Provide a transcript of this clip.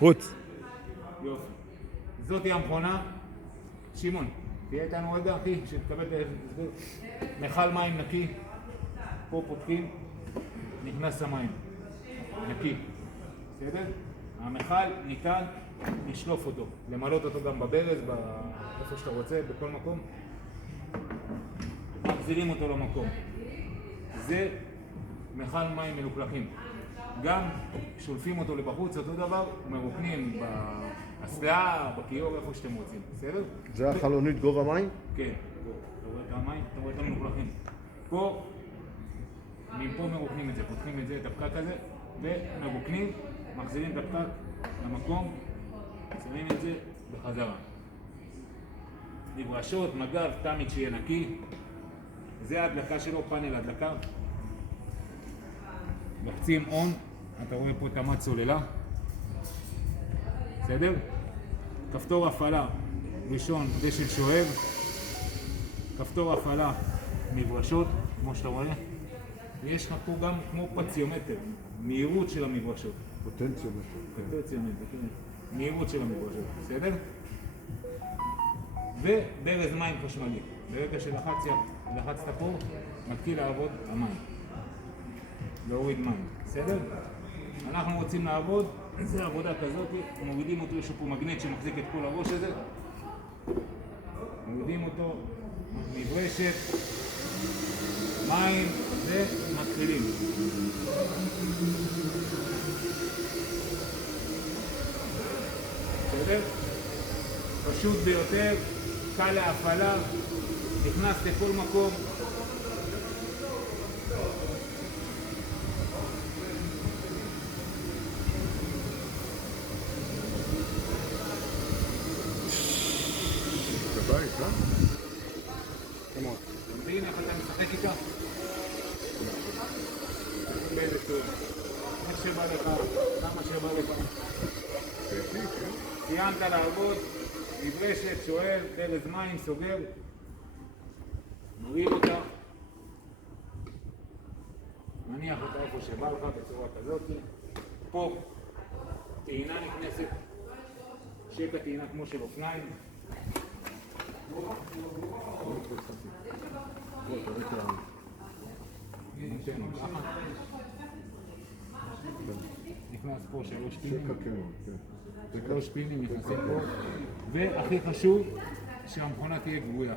רוץ. יופי. זאתי המכונה. שמעון, תהיה איתנו רגע, אחי, שתקבל את ההסבר. מכל מים נקי. פה פותחים, נכנס המים. נקי. בסדר? המכל ניתן לשלוף אותו, למלות אותו גם בברז, איפה שאתה רוצה, בכל מקום. מחזירים אותו למקום. זה מכל מים מלוכלכים. גם שולפים אותו לבחוץ, אותו דבר, מרוקנים באסלה, בכיור, איפה שאתם רוצים, בסדר? זה החלונית גובה מים? כן, אתה רואה את המים, אתה רואה את המלוכלכים. פה, מפה מרוקנים את זה, פותחים את זה, את הפקק הזה, ומרוקנים, מחזירים את הפקק למקום, שמים את זה בחזרה. נברשות, מגב, תמיד שיהיה נקי. זה ההדלקה שלו, פאנל ההדלקה. לוחצים און, אתה רואה פה תמת סוללה. בסדר? כפתור הפעלה ראשון דשן שואב. כפתור הפעלה מברשות, כמו שאתה רואה. ויש לך פה גם כמו פציומטר, מהירות של המברשות. פוטנציומטר. פוטנציומטר, כן. מהירות של המברשות, בסדר? וברז מים חשמלי. ברגע שלחצת פה, מתחיל לעבוד המים. להוריד מים, בסדר? אנחנו רוצים לעבוד, זה עבודה כזאת, מורידים אותו, יש פה מגנט שמחזיק את כל הראש הזה. מורידים אותו, מברשת, מים, ומתחילים. בסדר? פשוט ביותר, קל להפעלה, נכנס לכל מקום. בבית, אה? כמו. אתה מבין איך אתה משחק איתה? באיזה טוב. איך שבא לך, כמה שבא לך. סיימת לעבוד, מברשת, שואל, ברז מים, סוגר. מוריד אותה. מניח אותה איפה שבא לך בצורה כזאת. פה, טעינה נכנסת. שקע טעינה כמו של אופניים. נכנס פה 3 פינים, 3 פינים נכנסים פה, והכי חשוב שהמכונה תהיה גבויה.